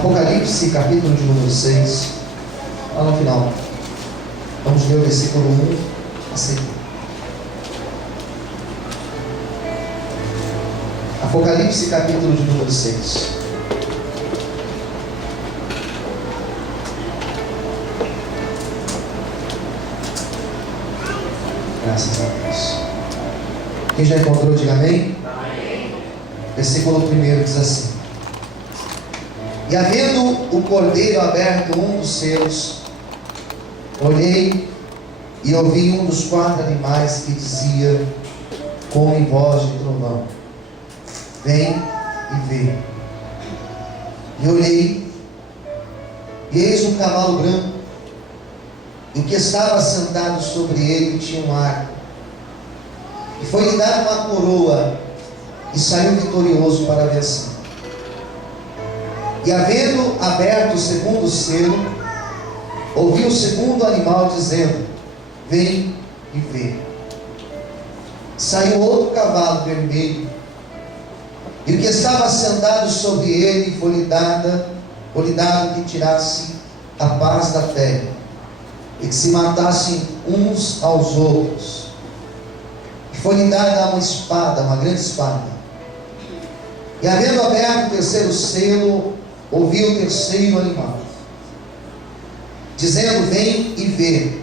Apocalipse, capítulo de número 6, lá no final. Vamos ler o versículo 1 a seguir. Apocalipse, capítulo de número 6. Graças a Deus. Quem já encontrou, diga amém. Amém. Versículo 1 diz assim: E havendo o cordeiro aberto um dos selos, olhei e ouvi um dos 4 animais que dizia com em voz de trovão: Vem e vê. E olhei, e eis um cavalo branco, e o que estava sentado sobre ele tinha um arco, e foi-lhe dada uma coroa, e saiu vitorioso para vencer. E havendo aberto o segundo selo, ouvi o segundo animal dizendo: Vem e vê. Saiu outro cavalo vermelho, e o que estava sentado sobre ele foi-lhe dado que tirasse a paz da terra, e que se matassem uns aos outros. E foi-lhe dada uma espada, uma grande espada. E havendo aberto o terceiro selo, ouvi o terceiro animal dizendo: Vem e vê.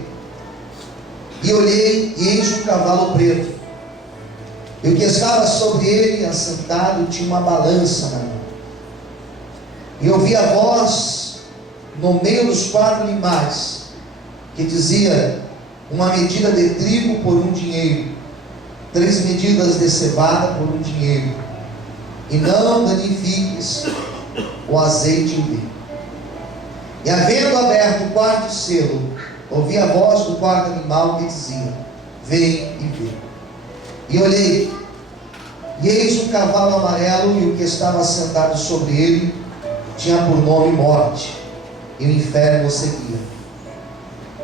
E olhei, e eis um cavalo preto, e o que estava sobre ele assentado tinha uma balança na mão. E ouvi a voz no meio dos 4 animais, que dizia: uma medida de trigo por um dinheiro, 3 medidas de cevada por um dinheiro, e não danifiques o azeite em vinho. E havendo aberto o 4º selo, ouvi a voz do 4º animal que dizia: Vem e vê. E olhei, e eis um cavalo amarelo, e o que estava sentado sobre ele tinha por nome Morte, e o inferno o seguia.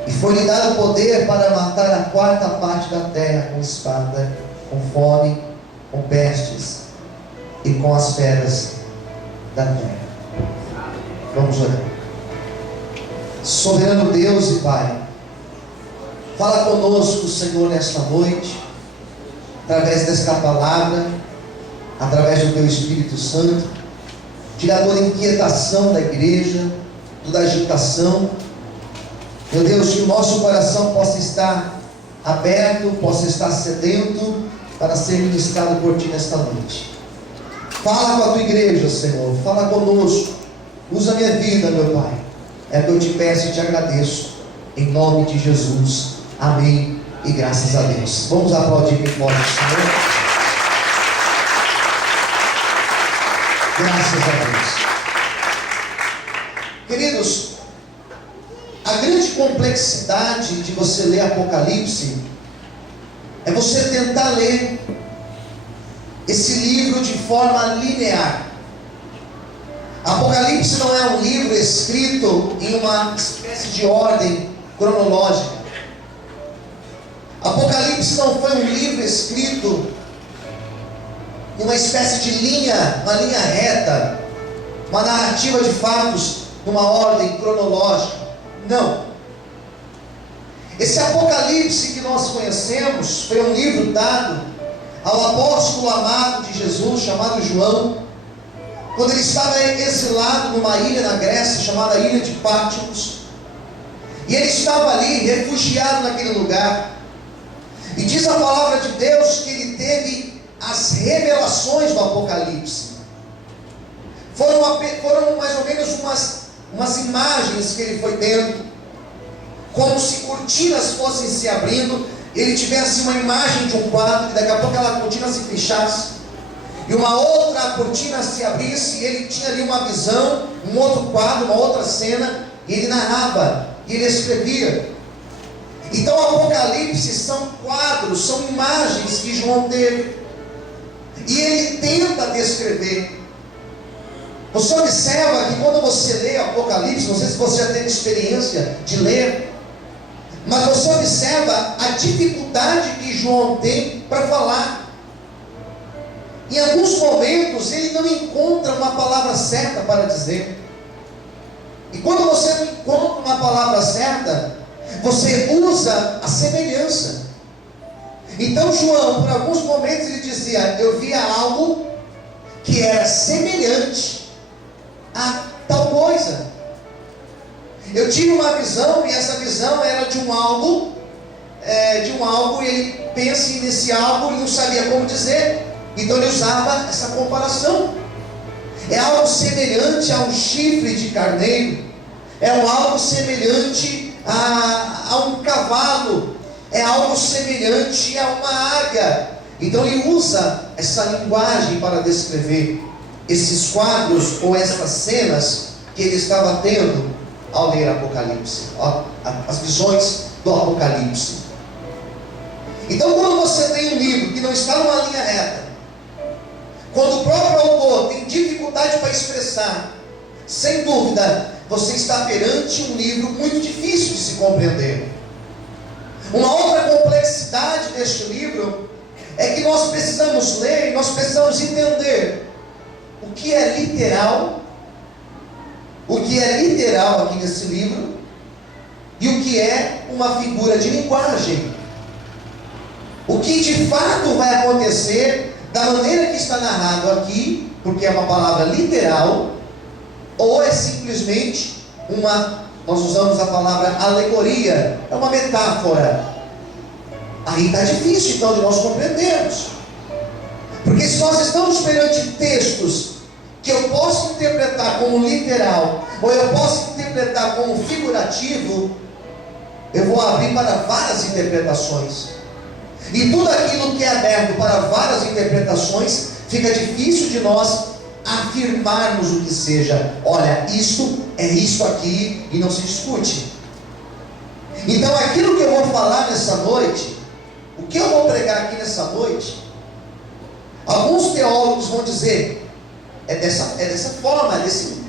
E foi-lhe dado poder para matar a 4ª parte da terra com espada, com fome, com pestes e com as feras da terra. Vamos orar. Soberano Deus e Pai, fala conosco, Senhor, nesta noite, através desta palavra, através do Teu Espírito Santo. Tira toda inquietação da igreja, toda agitação. Meu Deus, que o nosso coração possa estar aberto, possa estar sedento para ser ministrado por Ti nesta noite. Fala com a Tua igreja, Senhor, fala conosco. Usa a minha vida, meu Pai. É o que eu te peço e te agradeço, em nome de Jesus. Amém e graças a Deus. Vamos aplaudir bem forte, Senhor. Graças a Deus. Queridos, a grande complexidade de você ler Apocalipse é você tentar ler esse livro de forma linear. Apocalipse não é um livro escrito em uma espécie de ordem cronológica. Apocalipse não foi um livro escrito em uma espécie de uma linha reta, uma narrativa de fatos numa ordem cronológica. Não. Esse Apocalipse que nós conhecemos foi um livro dado ao apóstolo amado de Jesus, chamado João, quando ele estava exilado numa ilha na Grécia, chamada Ilha de Patmos. E ele estava ali, refugiado naquele lugar. E diz a palavra de Deus que ele teve as revelações do Apocalipse. Foram mais ou menos umas imagens que ele foi tendo, como se cortinas fossem se abrindo. Ele tivesse uma imagem de um quadro, e daqui a pouco aquela cortina se fechasse, e uma outra cortina se abrisse, e ele tinha ali uma visão, um outro quadro, uma outra cena, e ele narrava, e ele escrevia. Então o Apocalipse são quadros, são imagens que João teve, e ele tenta descrever. Você observa que quando você lê Apocalipse, não sei se você já teve experiência de ler, mas você observa a dificuldade que João tem para falar. Em alguns momentos ele não encontra uma palavra certa para dizer. E quando você não encontra uma palavra certa, você usa a semelhança. Então João, por alguns momentos, ele dizia: eu via algo que era semelhante a tal coisa. Eu tive uma visão, e essa visão era de um algo, e ele pensa nesse algo e não sabia como dizer, então ele usava essa comparação. É algo semelhante a um chifre de carneiro, é algo semelhante a um cavalo, é algo semelhante a uma águia. Então ele usa essa linguagem para descrever esses quadros ou essas cenas que ele estava tendo ao ler Apocalipse, as visões do Apocalipse. Então, quando você tem um livro que não está numa linha reta, quando o próprio autor tem dificuldade para expressar, sem dúvida, você está perante um livro muito difícil de se compreender. Uma outra complexidade deste livro é que nós precisamos ler, nós precisamos entender o que é literal, aqui nesse livro, e o que é uma figura de linguagem. O que de fato vai acontecer da maneira que está narrado aqui, porque é uma palavra literal, ou é simplesmente nós usamos a palavra alegoria, é uma metáfora. Aí está difícil então de nós compreendermos, porque se nós estamos perante textos que eu posso interpretar como literal, ou eu posso interpretar como figurativo, eu vou abrir para várias interpretações. E tudo aquilo que é aberto para várias interpretações, fica difícil de nós afirmarmos o que seja. Olha, isto é isto aqui, e não se discute. Então aquilo que eu vou falar nessa noite, o que eu vou pregar aqui nessa noite, alguns teólogos vão dizer, é dessa forma,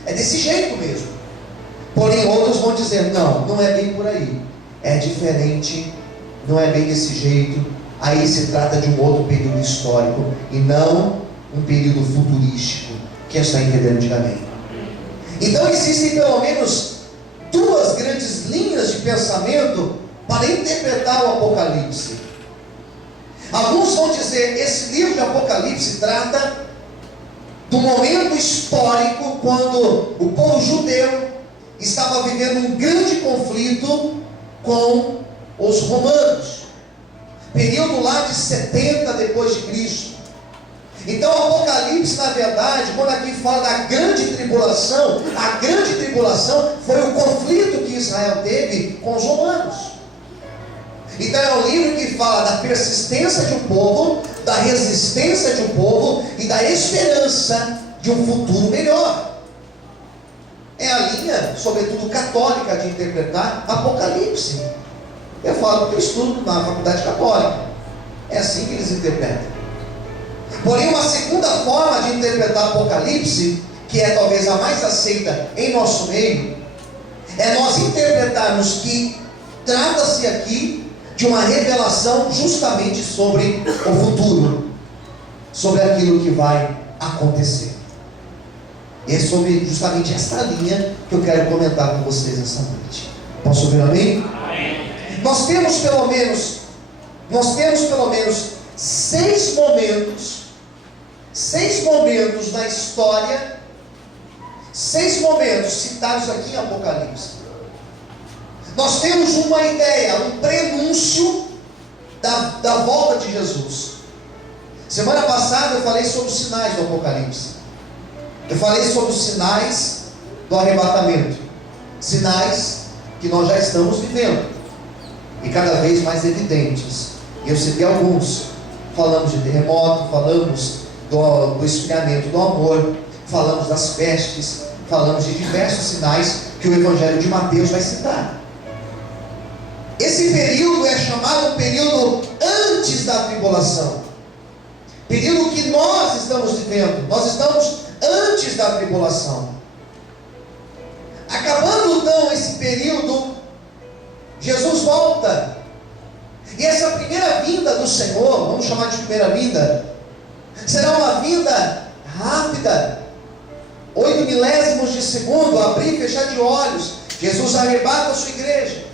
é desse jeito mesmo. Porém outros vão dizer, não é bem por aí, é diferente, não é bem desse jeito. Aí se trata de um outro período histórico e não um período futurístico. Quem está entendendo, diga amém. Então existem pelo menos duas grandes linhas de pensamento para interpretar o Apocalipse. Alguns vão dizer, esse livro de Apocalipse trata do momento histórico quando o povo judeu estava vivendo um grande conflito com os romanos, período lá de 70 depois de Cristo. Então o Apocalipse, na verdade, quando aqui fala da grande tribulação, a grande tribulação foi o conflito que Israel teve com os romanos. Então é um livro que fala da persistência de um povo, da resistência de um povo e da esperança de um futuro melhor. É a linha, sobretudo católica, de interpretar Apocalipse. Eu falo que eu estudo na faculdade católica, é assim que eles interpretam. Porém, uma segunda forma de interpretar Apocalipse, que é talvez a mais aceita em nosso meio, é nós interpretarmos que trata-se aqui de uma revelação justamente sobre o futuro, sobre aquilo que vai acontecer. E é sobre justamente essa linha que eu quero comentar com vocês essa noite. Posso ouvir amém? Amém. Nós temos pelo menos 6 momentos na história, 6 momentos citados aqui em Apocalipse. Nós temos uma ideia, um prenúncio da volta de Jesus. Semana passada eu falei sobre os sinais do Apocalipse. Eu falei sobre os sinais do arrebatamento, sinais que nós já estamos vivendo e cada vez mais evidentes. Eu citei alguns. Falamos de terremoto, falamos do esfriamento do amor, falamos das pestes, falamos de diversos sinais que o Evangelho de Mateus vai citar. Esse período é chamado período antes da tribulação, período que nós estamos vivendo. Nós estamos antes da tribulação. Acabando então esse período, Jesus volta. E essa primeira vinda do Senhor, vamos chamar de primeira vinda, será uma vinda rápida. 8 milésimos de segundo, abrir e fechar de olhos, Jesus arrebata a sua igreja.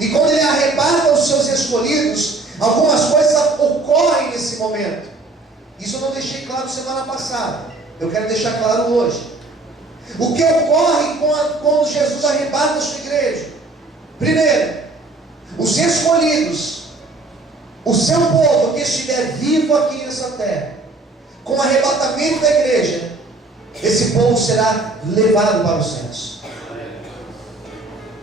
E quando Ele arrebata os seus escolhidos, algumas coisas ocorrem nesse momento. Isso eu não deixei claro semana passada, eu quero deixar claro hoje. O que ocorre quando Jesus arrebata a sua igreja? Primeiro, os escolhidos, o seu povo que estiver vivo aqui nessa terra, com o arrebatamento da igreja, esse povo será levado para os céus.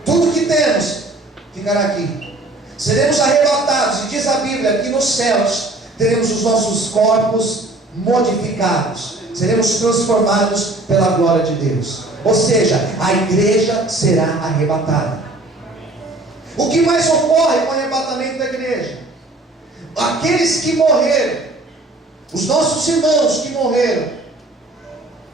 Tudo que temos ficará aqui. Seremos arrebatados, e diz a Bíblia que nos céus teremos os nossos corpos modificados, seremos transformados pela glória de Deus. Ou seja, a igreja será arrebatada. O que mais ocorre com o arrebatamento da igreja? Aqueles que morreram, os nossos irmãos que morreram,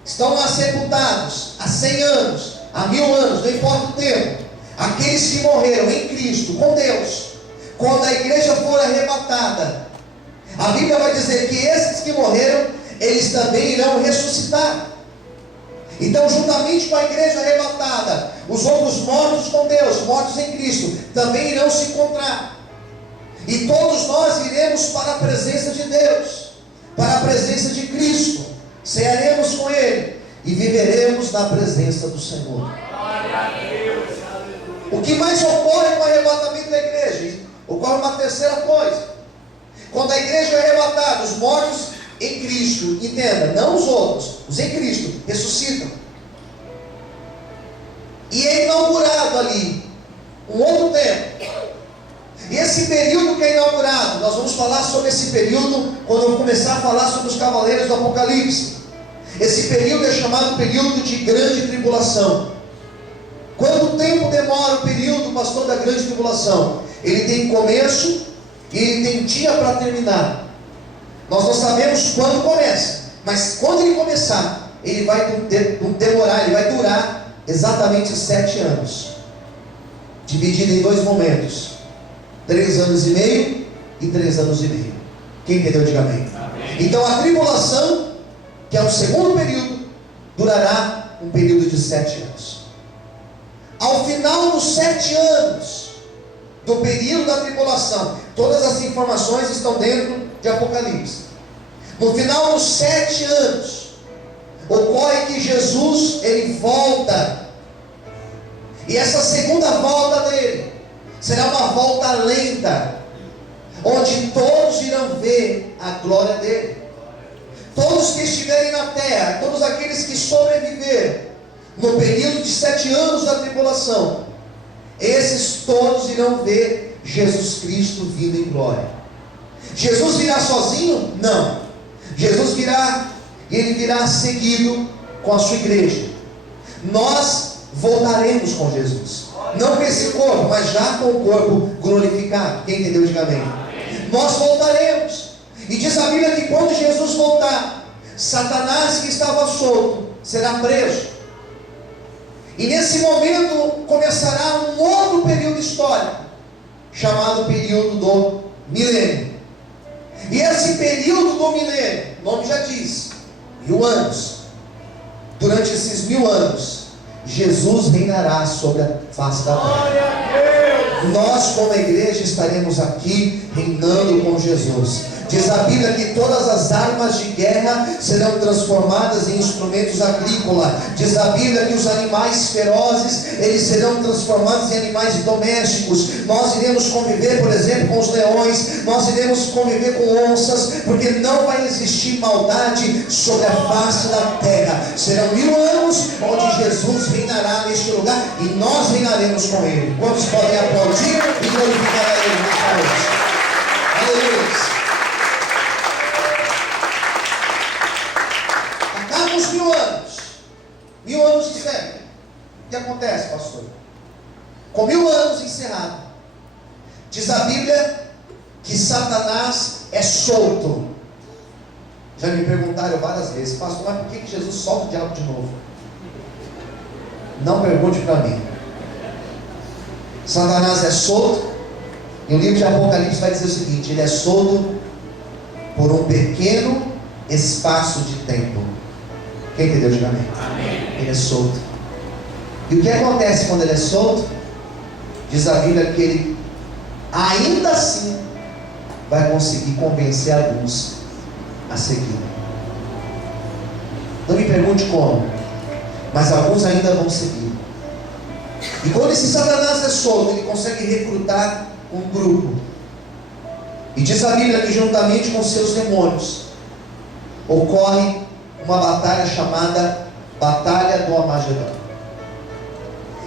estão lá sepultados há 100 anos, há 1000 anos, não importa o tempo. Aqueles que morreram em Cristo, com Deus, quando a igreja for arrebatada, a Bíblia vai dizer que esses que morreram, eles também irão ressuscitar. Então, juntamente com a igreja arrebatada, os outros mortos com Deus, mortos em Cristo, também irão se encontrar. E todos nós iremos para a presença de Deus, para a presença de Cristo, cearemos com Ele e viveremos na presença do Senhor. O que mais ocorre com o arrebatamento da igreja? Ocorre uma terceira coisa. Quando a igreja é arrebatada, os mortos em Cristo, entenda, não os outros, os em Cristo, ressuscitam. E é inaugurado ali um outro tempo. E esse período que é inaugurado, nós vamos falar sobre esse período quando eu começar a falar sobre os cavaleiros do Apocalipse. Esse período é chamado período de grande tribulação. Quanto tempo demora o período, pastor, da grande tribulação? Ele tem começo e ele tem dia para terminar. Nós não sabemos quando começa, mas quando ele começar, ele vai demorar, ele vai durar exatamente 7 anos, dividido em 2 momentos, 3 anos e meio e 3 anos e meio. Quem entendeu, diga amém. Amém. Então a tribulação, que é o segundo período, durará um período de 7 anos. Ao final dos 7 anos do período da tribulação, todas as informações estão dentro de Apocalipse. No final dos 7 anos, ocorre que Jesus, ele volta. E essa segunda volta dele será uma volta lenta, onde todos irão ver a glória dele. Todos que estiverem na terra, todos aqueles que sobreviverem no período de 7 anos da tribulação, esses todos irão ver Jesus Cristo vindo em glória. Jesus virá sozinho? Não. Jesus virá, e ele virá seguido com a sua igreja. Nós voltaremos com Jesus, não com esse corpo, mas já com o corpo glorificado. Quem entendeu, diga amém. Nós voltaremos, e diz a Bíblia que quando Jesus voltar, Satanás que estava solto será preso. E nesse momento começará um outro período histórico, chamado período do milênio. E esse período do milênio, o nome já diz, 1000 anos. Durante esses 1000 anos, Jesus reinará sobre a face da terra. Nós, como igreja, estaremos aqui reinando com Jesus. Diz a Bíblia que todas as armas de guerra serão transformadas em instrumentos agrícolas. Diz a Bíblia que os animais ferozes, eles serão transformados em animais domésticos. Nós iremos conviver, por exemplo, com os leões. Nós iremos conviver com onças, porque não vai existir maldade sobre a face da terra. Serão 1000 anos onde Jesus reinará neste lugar, e nós reinaremos com Ele. Quantos podem aplaudir e glorificar a Ele nesta noite? Aleluia. Acabam os 1000 anos. 1000 anos de século. O que acontece, pastor? Com 1000 anos encerrado, diz a Bíblia que Satanás é solto. Já me perguntaram várias vezes, pastor, mas por que Jesus solta o diabo de novo? Não pergunte para mim. Satanás é solto, e o livro de Apocalipse vai dizer o seguinte: ele é solto por um pequeno espaço de tempo. Quem entendeu? Diga amém. Ele é solto. E o que acontece quando ele é solto? Diz a Bíblia que ele, ainda assim, vai conseguir convencer alguns a seguir. Não me pergunte como, mas alguns ainda vão seguir. E quando esse Satanás é solto, ele consegue recrutar um grupo. E diz a Bíblia que juntamente com seus demônios ocorre uma batalha chamada Batalha do Armagedon.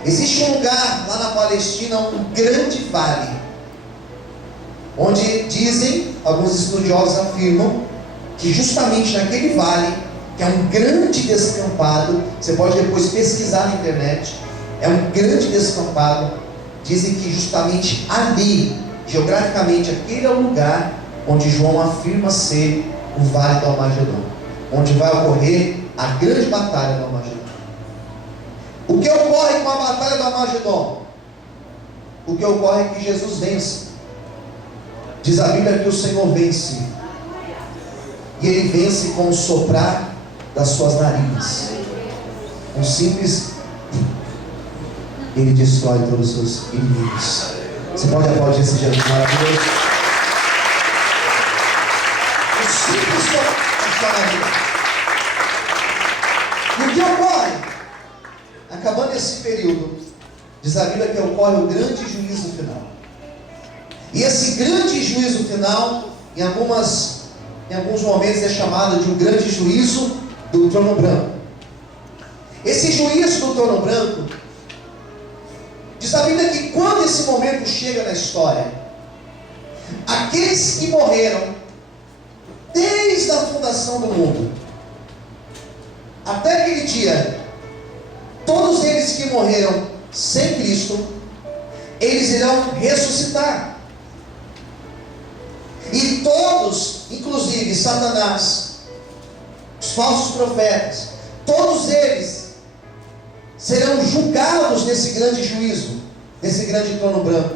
Existe um lugar lá na Palestina, um grande vale, onde dizem, alguns estudiosos afirmam, que justamente naquele vale, que é um grande descampado, você pode depois pesquisar na internet, é um grande descampado, dizem que justamente ali, geograficamente, aquele é o lugar onde João afirma ser o Vale do Armagedon, onde vai ocorrer a grande batalha do Armagedon. O que ocorre com a batalha do Armagedon? O que ocorre é que Jesus vence. Diz a Bíblia que o Senhor vence, e Ele vence com o soprar das suas narinas. Um simples, Ele destrói todos os seus inimigos. Você pode aplaudir esse Jesus maravilhoso? O simples soprar das suas narinas. E o que ocorre? Acabando esse período, diz a Bíblia que ocorre o grande juízo final. E esse grande juízo final, em alguns momentos é chamado de um grande juízo do trono branco. Esse juízo do trono branco, diz a Bíblia que quando esse momento chega na história, aqueles que morreram desde a fundação do mundo até aquele dia, todos eles que morreram sem Cristo, eles irão ressuscitar. E todos, inclusive Satanás, os falsos profetas, todos eles serão julgados nesse grande juízo, nesse grande trono branco.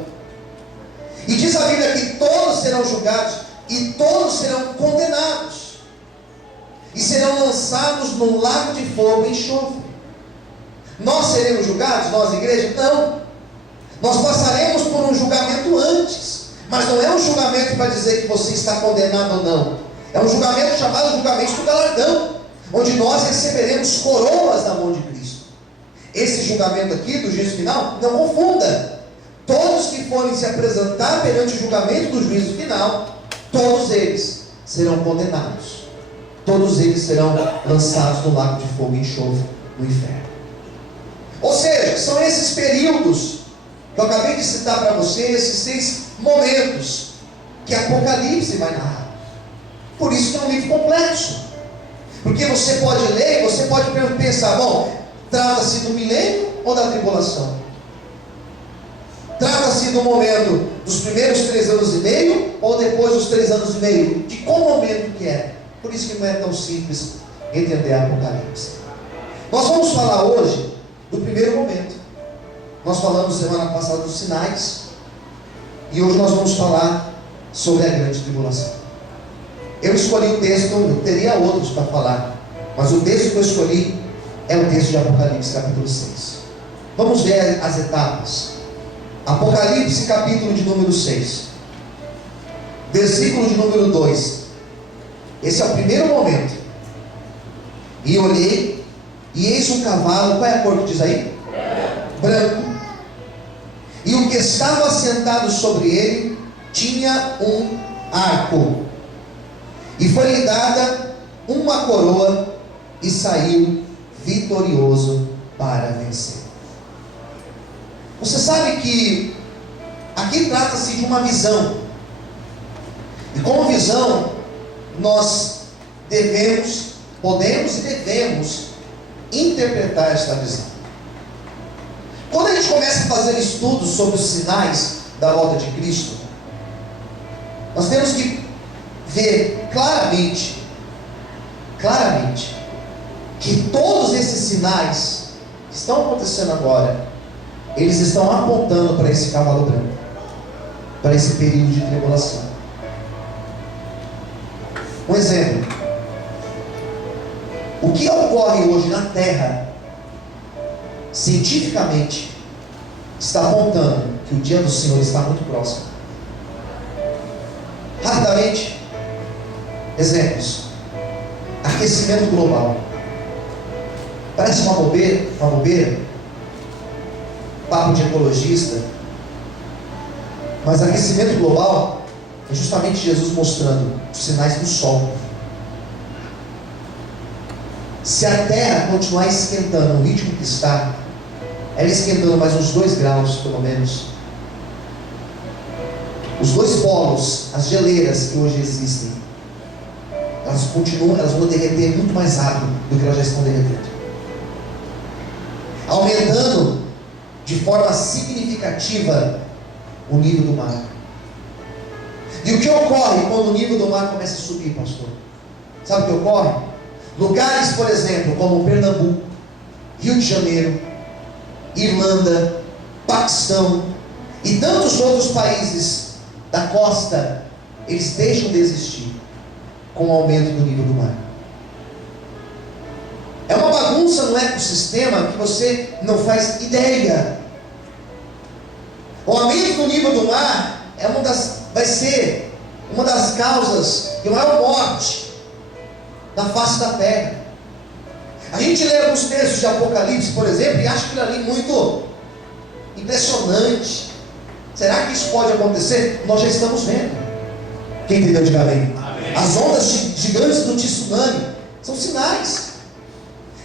E diz a Bíblia que todos serão julgados e todos serão condenados e serão lançados no lago de fogo e enxofre. Nós seremos julgados, nós igreja? Não. Nós passaremos por um julgamento antes, mas não é um julgamento para dizer que você está condenado ou não. É um julgamento chamado julgamento do galardão, onde nós receberemos coroas da mão de Cristo. Esse julgamento aqui, do juízo final, não confunda. Todos que forem se apresentar perante o julgamento do juízo final, todos eles serão condenados. Todos eles serão lançados no lago de fogo e enxofre, no inferno. Ou seja, são esses períodos que eu acabei de citar para você, esses 6 momentos que Apocalipse vai narrar. Por isso que é um livro complexo. Porque você pode ler, você pode pensar, bom, trata-se do milênio ou da tribulação? Trata-se do momento dos primeiros 3 anos e meio ou depois dos 3 anos e meio? De qual momento que é? Por isso que não é tão simples entender Apocalipse. Nós vamos falar hoje do primeiro momento. Nós falamos semana passada dos sinais, e hoje nós vamos falar sobre a grande tribulação. Eu escolhi o texto, eu teria outros para falar, mas o texto que eu escolhi é o texto de Apocalipse, capítulo 6. Vamos ver as etapas. Apocalipse, capítulo de número 6, versículo de número 2. Esse é o primeiro momento. E olhei, e eis um cavalo. Qual é a cor que diz aí? Branco. E o que estava sentado sobre ele tinha um arco, e foi-lhe dada uma coroa, e saiu vitorioso para vencer. Você sabe que aqui trata-se de uma visão, e como visão nós podemos e devemos interpretar esta visão. Quando a gente começa a fazer estudos sobre os sinais da volta de Cristo, nós temos que ver claramente, que todos esses sinais que estão acontecendo agora, eles estão apontando para esse cavalo branco, para esse período de tribulação. Um exemplo: O que ocorre hoje na Terra, cientificamente, está apontando que o dia do Senhor está muito próximo. Rapidamente, exemplos. Aquecimento global. Parece uma bobeira, papo de ecologista, mas aquecimento global é justamente Jesus mostrando os sinais do sol. Se a Terra continuar esquentando no ritmo que está, ela esquentando mais uns 2 graus, pelo menos, os 2 polos, as geleiras que hoje existem, elas vão derreter muito mais rápido do que elas já estão derretendo, aumentando de forma significativa o nível do mar. E o que ocorre quando o nível do mar começa a subir, pastor? Sabe o que ocorre? Lugares, por exemplo, como Pernambuco, Rio de Janeiro, Irlanda, Paquistão e tantos outros países da costa, eles deixam de existir com o aumento do nível do mar. É uma bagunça no ecossistema que você não faz ideia. O aumento do nível do mar vai ser uma das causas de maior morte na face da terra. A gente lê alguns textos de Apocalipse, por exemplo, e acha aquilo ali muito impressionante. Será que isso pode acontecer? Nós já estamos vendo. Quem entendeu, diga amém. As ondas gigantes do tsunami são sinais.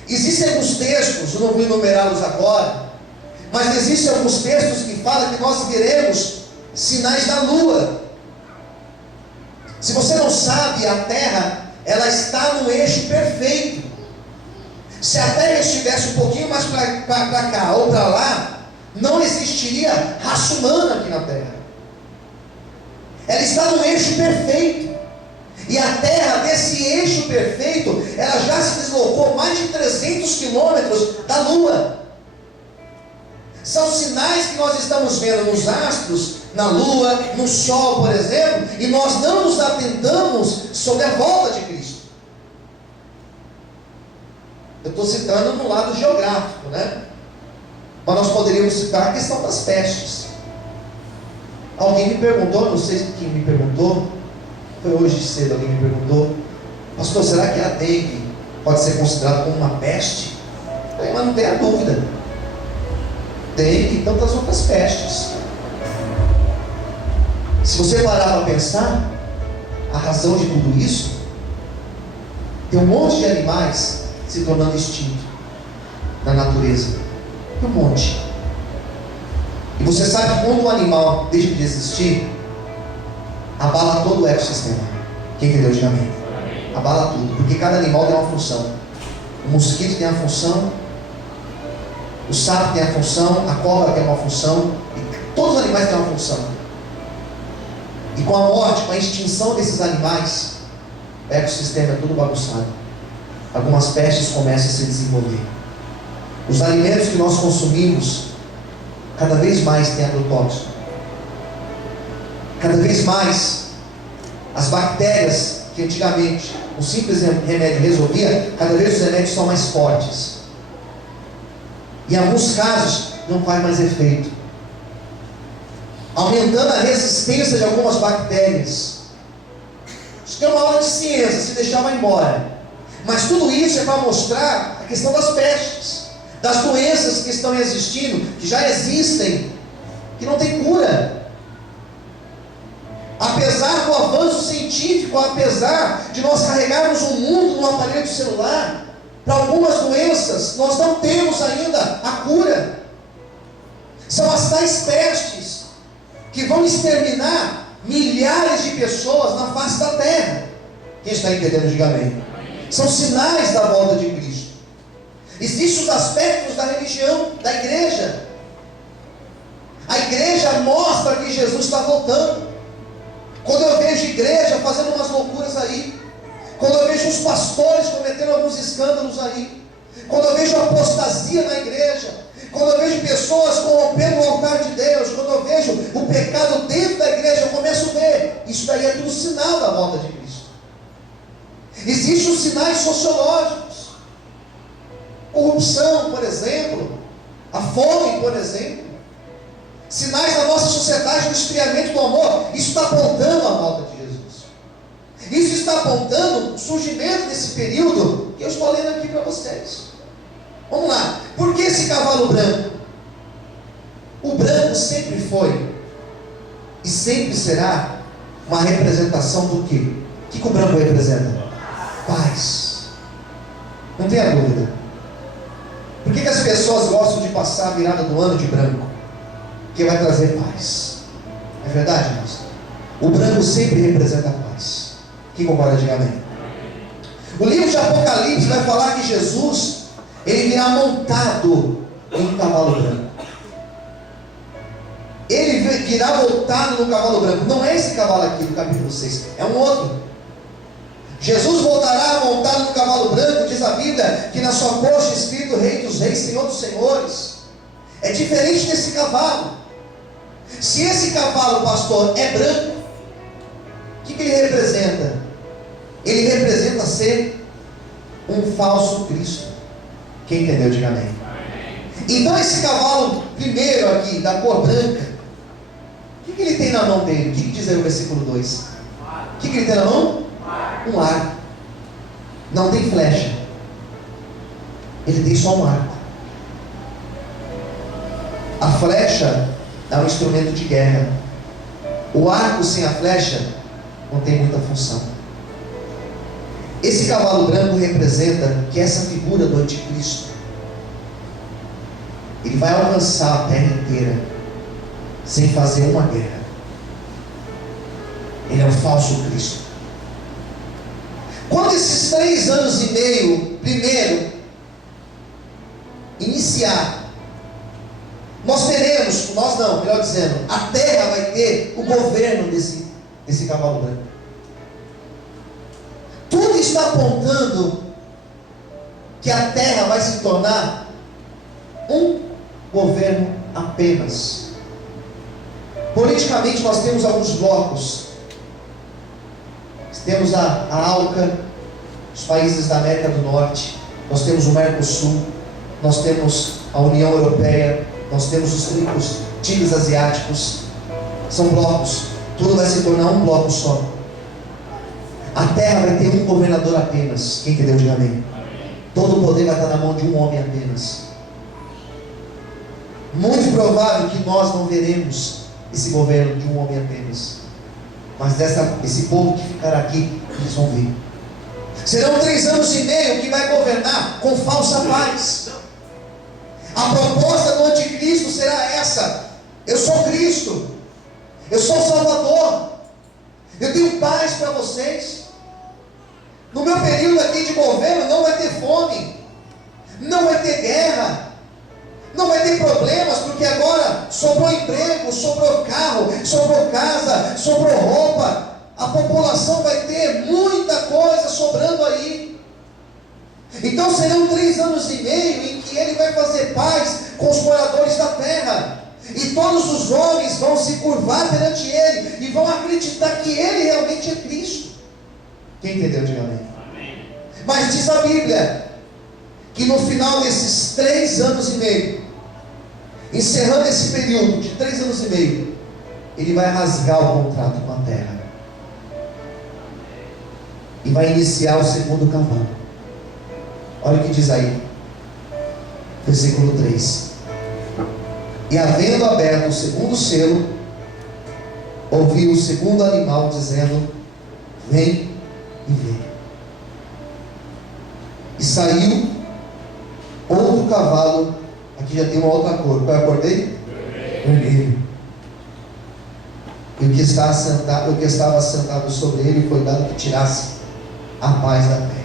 Existem alguns textos, eu não vou enumerá-los agora, mas existem alguns textos que falam que nós veremos sinais da lua. Se você não sabe, a Terra, ela está no eixo perfeito. Se a Terra estivesse um pouquinho mais para cá ou para lá, não existiria raça humana aqui na Terra. Ela está no eixo perfeito. E a Terra, desse eixo perfeito, ela já se deslocou mais de 300 quilômetros da Lua. São sinais que nós estamos vendo nos astros, na Lua, no Sol, por exemplo, e nós não nos atentamos sobre a volta de Cristo. Eu estou citando no lado geográfico, né? Mas nós poderíamos citar a questão das pestes. Alguém me perguntou, não sei quem me perguntou, foi hoje cedo, alguém me perguntou: pastor, será que a dengue pode ser considerada como uma peste? Mas não tenha dúvida. Dengue e tantas outras pestes. Se você parar para pensar, a razão de tudo isso, tem um monte de animais se tornando extinto na natureza. Tem um monte. E você sabe que quando um animal deixa de existir, abala todo o ecossistema. Quem entendeu, diga amém. Abala tudo, porque cada animal tem uma função. O mosquito tem a função, o sapo tem a função, a cobra tem uma função, e todos os animais têm uma função. E com a morte, com a extinção desses animais, o ecossistema é tudo bagunçado. Algumas pestes começam a se desenvolver. Os alimentos que nós consumimos, cada vez mais tem agrotóxico. Cada vez mais, as bactérias que antigamente um simples remédio resolvia, cada vez os remédios são mais fortes. Em alguns casos, não faz mais efeito, aumentando a resistência de algumas bactérias. Isso é uma aula de ciência, se deixar vai embora. Mas tudo isso é para mostrar a questão das pestes, das doenças que estão existindo, que já existem, que não tem cura. Apesar do avanço científico, apesar de nós carregarmos o mundo no aparelho celular, para algumas doenças nós não temos ainda a cura. São as tais pestes que vão exterminar milhares de pessoas na face da terra. Quem está entendendo, diga amém. São sinais da volta de Cristo. Existem os aspectos da religião, da igreja. A igreja mostra que Jesus está voltando. Quando eu vejo igreja fazendo umas loucuras aí, quando eu vejo os pastores cometendo alguns escândalos aí, quando eu vejo apostasia na igreja, quando eu vejo pessoas corrompendo o altar de Deus, quando eu vejo o pecado dentro da igreja, eu começo a ver, isso daí é tudo sinal da volta de Cristo. Existem os sinais sociológicos. corrupção, por exemplo, a fome, por exemplo, sinais da nossa sociedade do esfriamento do amor. Isso está apontando a volta de Jesus. Isso está apontando o surgimento desse período que eu estou lendo aqui para vocês. Vamos lá. Por que esse cavalo branco? O branco sempre foi e sempre será uma representação do quê? O que o branco representa? Paz. Não tenha dúvida. Por que as pessoas gostam de passar a virada do ano de branco? Porque vai trazer paz. É verdade, irmãos? O branco sempre representa paz. Quem concorda, diga amém. O livro de Apocalipse vai falar que Jesus, ele virá montado em um cavalo branco. Ele virá montado no cavalo branco. Não é esse cavalo aqui do capítulo 6, é um outro. Jesus voltará montado no cavalo branco. Diz a Bíblia que na sua coxa escrito Rei dos Reis, Senhor dos Senhores. É diferente desse cavalo. Se esse cavalo, pastor, é branco, o que ele representa? Ele representa ser um falso Cristo. Quem entendeu, diga amém. Então esse cavalo primeiro aqui, da cor branca, o que ele tem na mão dele? O que diz aí o versículo 2? O que ele tem na mão? Um arco. Não tem flecha. Ele tem só um arco. A flecha é um instrumento de guerra. O arco sem a flecha não tem muita função. Esse cavalo branco representa que essa figura do anticristo, ele vai alcançar a terra inteira sem fazer uma guerra. Ele é o falso Cristo. Quando esses 3 anos e meio, primeiro, iniciar, nós teremos, nós não, melhor dizendo, a terra vai ter o governo desse cavalo branco. Tudo está apontando que a terra vai se tornar um governo apenas. Politicamente nós temos alguns blocos. Temos a ALCA, os países da América do Norte, nós temos o Mercosul, nós temos a União Europeia, nós temos os tigres asiáticos. São blocos, tudo vai se tornar um bloco só. A terra vai ter um governador apenas. Quem entendeu, diga amém. Todo o poder vai estar na mão de um homem apenas. Muito provável que nós não veremos esse governo de um homem apenas, mas esse povo que ficará aqui, eles vão ver. Serão 3 anos e meio que vai governar com falsa paz. A proposta do anticristo será essa: eu sou Cristo, eu sou Salvador, eu tenho paz para vocês. No meu período aqui de governo não vai ter fome, não vai ter guerra, não vai ter problemas, porque agora sobrou emprego, sobrou carro, sobrou casa, sobrou roupa. A população vai ter muita coisa sobrando aí. Então serão 3 anos e meio em que ele vai fazer paz com os moradores da terra. E todos os homens vão se curvar perante ele e vão acreditar que ele realmente é Cristo. Quem entendeu, diga amém. Mas diz a Bíblia que no final desses 3 anos e meio, encerrando esse período de 3 anos e meio, ele vai rasgar o contrato com a terra e vai iniciar o segundo cavalo. Olha o que diz aí, versículo 3: e havendo aberto o segundo selo, ouvi o segundo animal dizendo: vem e vê. E saiu outro cavalo. Aqui já tem uma outra cor. Qual é a cor dele? Vermelho. E o que estava sentado sobre ele foi dado que tirasse a paz da terra.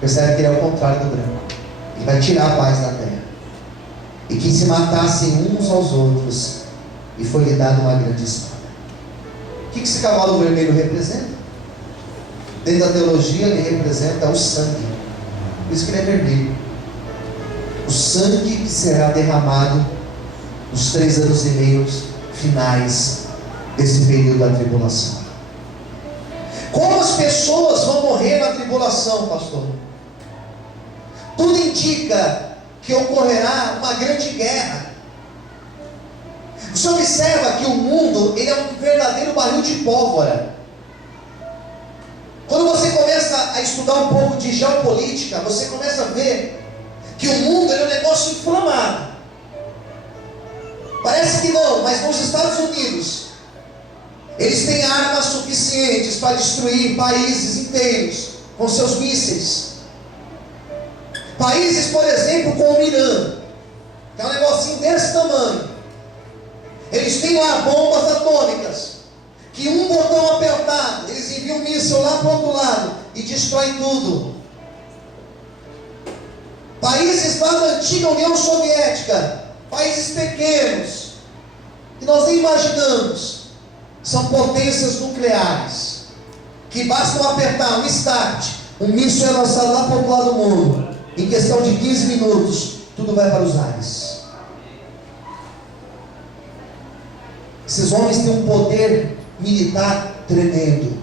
Percebe que ele é o contrário do branco. Ele vai tirar a paz da terra. E que se matassem uns aos outros. E foi-lhe dada uma grande espada. O que esse cavalo vermelho representa? Dentro da teologia, ele representa o sangue. Por isso que ele é vermelho. O sangue que será derramado nos 3 anos e meio finais desse período da tribulação. Como as pessoas vão morrer na tribulação, pastor? tudo indica que ocorrerá uma grande guerra. Você observa que o mundo, ele é um verdadeiro barril de pólvora. Quando você começa a estudar um pouco de geopolítica, você começa a ver que o mundo é um negócio inflamado. Parece que não, mas nos Estados Unidos, eles têm armas suficientes para destruir países inteiros com seus mísseis. Países, por exemplo, como o Irã, que é um negocinho desse tamanho. Eles têm lá bombas atômicas, que um botão apertado, eles enviam um míssil lá para o outro lado e destroem tudo. Países lá da antiga União Soviética, países pequenos, que nós nem imaginamos, são potências nucleares, que bastam apertar um start, um míssil é lançado lá para o outro lado do mundo, em questão de 15 minutos, tudo vai para os ares. Esses homens têm um poder militar tremendo,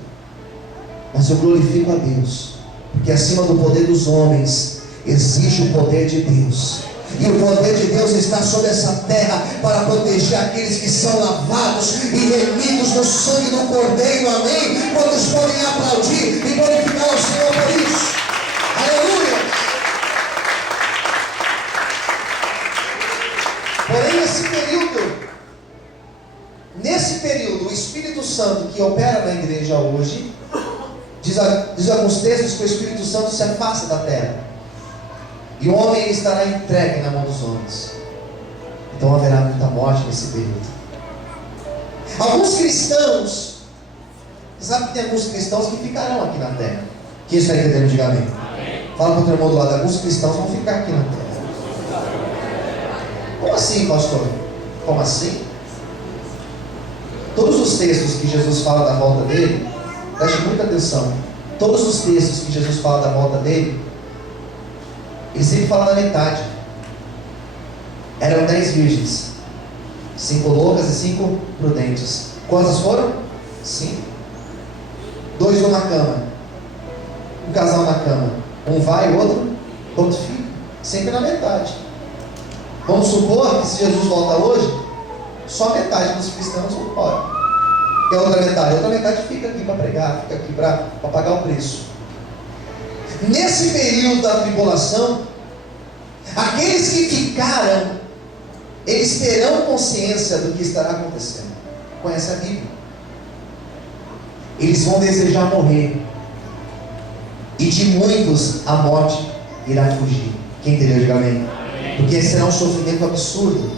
mas eu glorifico a Deus, porque acima do poder dos homens existe o poder de Deus, e o poder de Deus está sobre essa terra para proteger aqueles que são lavados e remidos no sangue do Cordeiro, amém? Quantos podem aplaudir e glorificar o Senhor por isso? Aleluia! Porém, nesse período, o Espírito Santo que opera na igreja hoje, diz alguns textos que o Espírito Santo se afasta da terra, e o homem estará entregue na mão dos homens. Então haverá muita morte nesse período. Alguns cristãos, sabe que tem alguns cristãos que ficarão aqui na terra. Quem está entendendo, diga amém. Fala para o teu irmão do lado, alguns cristãos vão ficar aqui na terra. Como assim, pastor? Como assim? Todos os textos que Jesus fala da volta dele, preste muita atenção, todos os textos que Jesus fala da volta dele, ele sempre fala da metade. Eram 10 virgens, 5 loucas e 5 prudentes. Quantas foram? 5. 2 vão na cama, um casal na cama, um vai, o outro fica, sempre na metade. Vamos supor que se Jesus volta hoje, só a metade dos cristãos vão embora, e a outra metade fica aqui para pregar, fica aqui para pagar o preço. Nesse período da tribulação, aqueles que ficaram, eles terão consciência do que estará acontecendo. Conhece a Bíblia? Eles vão desejar morrer, e de muitos a morte irá fugir. Quem entendeu, diga amém. Porque será um sofrimento absurdo.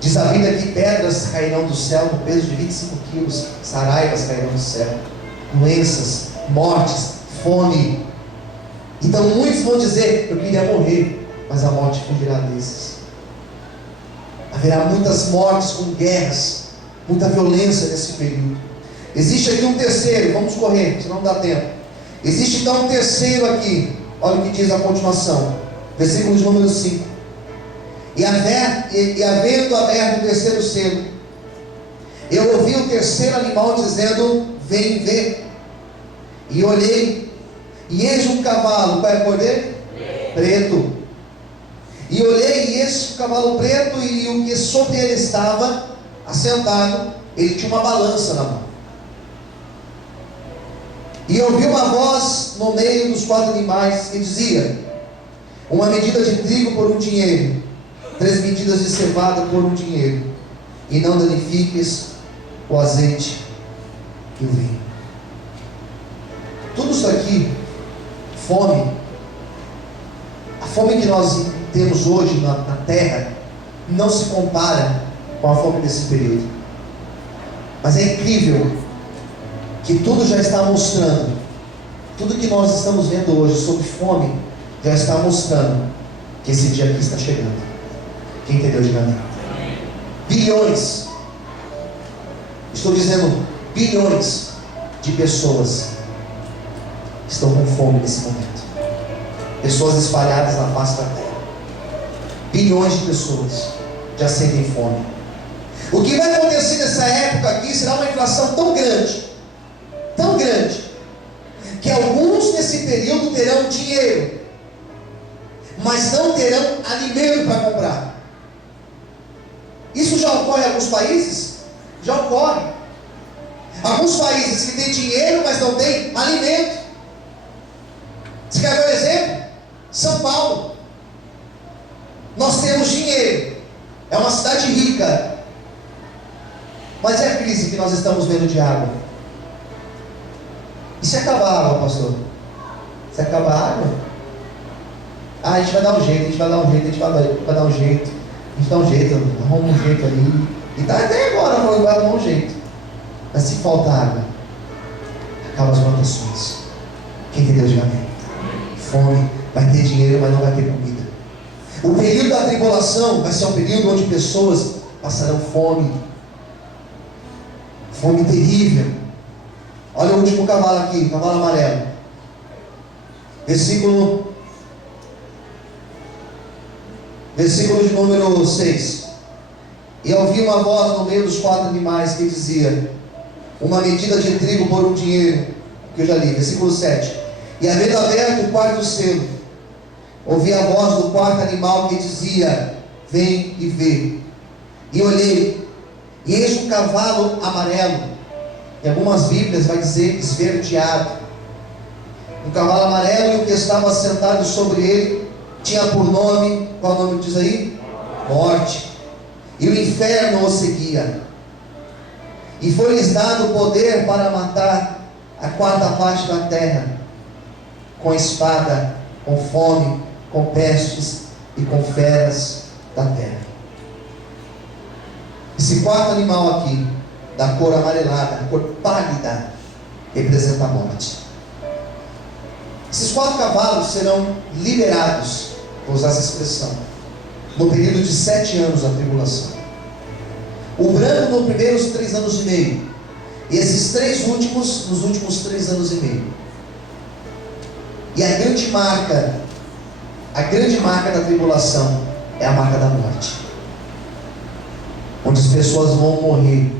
Diz a Bíblia que pedras cairão do céu no peso de 25 quilos, saraivas cairão do céu, doenças, mortes, fome. Então muitos vão dizer: eu queria morrer, mas a morte fugirá desses. Haverá muitas mortes com guerras, muita violência nesse período. Existe aqui um terceiro, vamos correr, senão não dá tempo. Existe então um terceiro aqui, olha o que diz a continuação, versículo de número 5. E havendo aberto o terceiro selo, eu ouvi o terceiro animal dizendo: vem ver. E olhei, e eis um cavalo. Qual é a cor dele? Preto. E olhei, e eis um cavalo preto, e o que sobre ele estava assentado, ele tinha uma balança na mão. E ouvi uma voz no meio dos 4 animais que dizia: uma medida de trigo por um dinheiro, 3 medidas de cevada por um dinheiro, e não danifiques o azeite e o vinho. Tudo isso aqui, fome, a fome que nós temos hoje na terra, não se compara com a fome desse período. Mas é incrível que tudo já está mostrando, tudo que nós estamos vendo hoje sobre fome, já está mostrando que esse dia aqui está chegando. Quem entendeu, diga amém. Bilhões, estou dizendo bilhões de pessoas estão com fome nesse momento. Pessoas espalhadas na face da terra. Bilhões de pessoas já sentem fome. O que vai acontecer nessa época aqui será uma inflação tão grande, que alguns nesse período terão dinheiro, mas não terão alimento para comprar. Isso já ocorre em alguns países? Já ocorre. Alguns países que têm dinheiro, mas não têm alimento. Você quer ver um exemplo? São Paulo. Nós temos dinheiro, é uma cidade rica, mas é a crise que nós estamos vendo de água. E se acabar a água, pastor? Se acabar a água? A gente vai dar um jeito, a gente vai dar um jeito, a gente vai dar um jeito, a gente dá um jeito, arruma um jeito ali. E está até agora falando, vai arrumar um jeito. Mas se falta água, acabam as plantações. Quem entendeu, diga amém. Fome, vai ter dinheiro, mas não vai ter comida. O período da tribulação vai ser um período onde pessoas passarão fome. Fome terrível. Olha o último cavalo aqui, o cavalo amarelo. Versículo de número 6. E ouvi uma voz no meio dos 4 animais que dizia: uma medida de trigo por um dinheiro. Que eu já li. Versículo 7. E havendo aberto o 4º selo, ouvi a voz do 4º animal que dizia: vem e vê. E olhei, e eis um cavalo amarelo. Em algumas Bíblias vai dizer esverdeado. Um cavalo amarelo, e o que estava sentado sobre ele tinha por nome, qual o nome diz aí? Morte. E o inferno o seguia. E foi-lhes dado poder para matar a 4ª parte da terra, com espada, com fome, com pestes e com feras da terra. Esse 4º animal aqui, da cor amarelada, cor pálida, representa a morte. Esses 4 cavalos serão liberados, vou usar essa expressão, no período de 7 anos da tribulação. O branco nos primeiros 3 anos e meio, e esses 3 últimos nos últimos 3 anos e meio. E a grande marca da tribulação é a marca da morte, onde as pessoas vão morrer.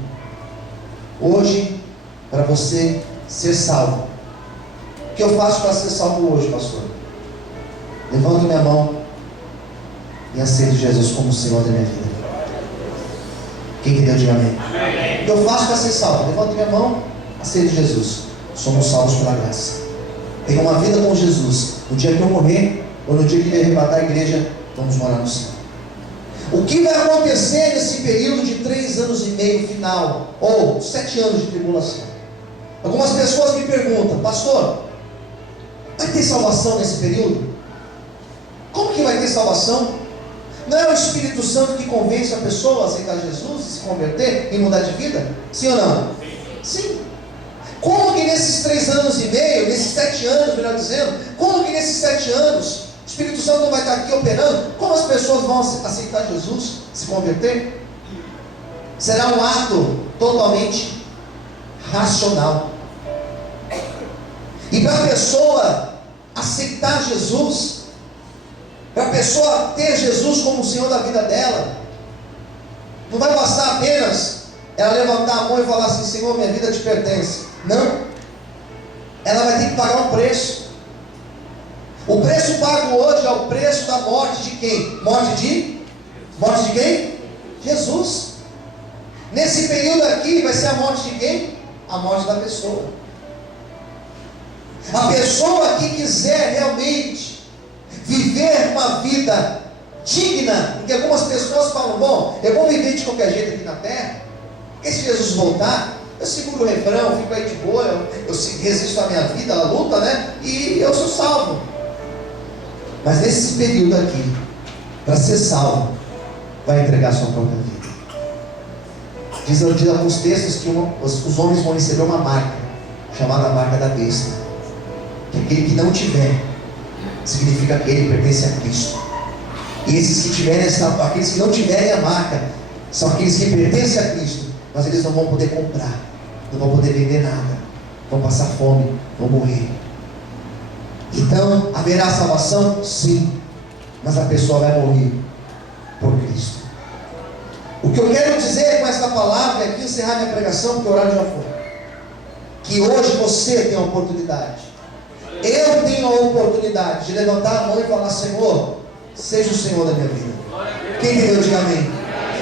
Hoje, para você ser salvo, o que eu faço para ser salvo hoje, pastor? Levanto minha mão e aceito Jesus como Senhor da minha vida. Quem entendeu, diga amém. O que eu faço para ser salvo? Levanto minha mão, aceito Jesus. Somos salvos pela graça. Tenho uma vida com Jesus. No dia que eu morrer, ou no dia que ele arrebatar a igreja, vamos morar no céu. O que vai acontecer nesse período de 3 anos e meio final, ou 7 anos de tribulação? Algumas pessoas me perguntam: pastor, vai ter salvação nesse período? Como que vai ter salvação? Não é o Espírito Santo que convence a pessoa a aceitar Jesus e se converter e mudar de vida? Sim ou não? Sim. Como que nesses 3 anos e meio, nesses 7 anos, melhor dizendo, como que nesses 7 anos o Espírito Santo não vai estar aqui operando? Como as pessoas vão aceitar Jesus, se converter? Será um ato totalmente racional. E para a pessoa aceitar Jesus, para a pessoa ter Jesus como o Senhor da vida dela, não vai bastar apenas ela levantar a mão e falar assim: Senhor, minha vida te pertence. Não. Ela vai ter que pagar um preço. O preço pago hoje é o preço da morte de quem? Morte de quem? Jesus. Nesse período aqui vai ser a morte de quem? A morte da pessoa. A pessoa que quiser realmente viver uma vida digna, porque algumas pessoas falam: bom, eu vou viver de qualquer jeito aqui na terra, porque se Jesus voltar, eu seguro o refrão, fico aí de boa, eu resisto à minha vida, à luta, né? E eu sou salvo. Mas nesse período aqui, para ser salvo, vai entregar a sua própria vida. Diz alguns textos que os homens vão receber uma marca, chamada marca da besta. Que aquele que não tiver, significa que ele pertence a Cristo. E esses que tiverem aqueles que não tiverem a marca, são aqueles que pertencem a Cristo, mas eles não vão poder comprar, não vão poder vender nada, vão passar fome, vão morrer. Então, haverá salvação? Sim, mas a pessoa vai morrer por Cristo. O que eu quero dizer com esta palavra é aqui encerrar minha pregação, porque o horário já foi, que hoje você tem a oportunidade, eu tenho a oportunidade de levantar a mão e falar: Senhor, seja o Senhor da minha vida. Quem entendeu, diga amém.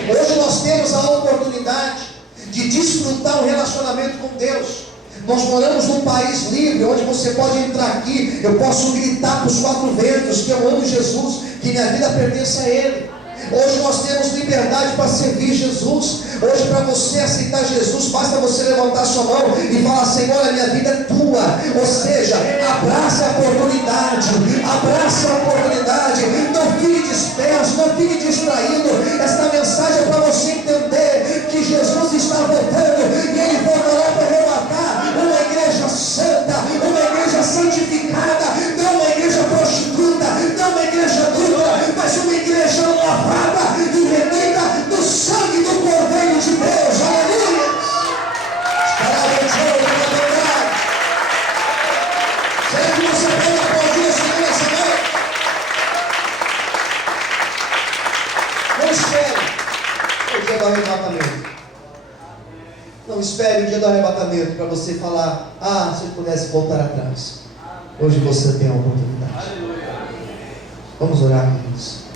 Hoje nós temos a oportunidade de desfrutar um relacionamento com Deus. Nós moramos num país livre, onde você pode entrar aqui, eu posso gritar para os quatro ventos que eu amo Jesus, que minha vida pertence a Ele. Hoje nós temos liberdade para servir Jesus. Hoje, para você aceitar Jesus, basta você levantar sua mão e falar: Senhor, a minha vida é tua. Ou seja, abraça a oportunidade, abraça a oportunidade. Não fique disperso, não fique distraído. Esta mensagem é para você entender que Jesus está voltando e Ele voltará para arrebatar uma igreja santa, uma igreja santificada, não uma igreja prostituta, não uma igreja dura, mas uma igreja lavada e remida do sangue do Cordeiro de Deus. Aleluia! Será que você pode aplaudir o Senhor nessa noite? Não espere o dia do arrebatamento. Não espere o dia do arrebatamento para você falar: ah, se eu pudesse voltar atrás. Hoje você tem a oportunidade. Vamos orar, queridos.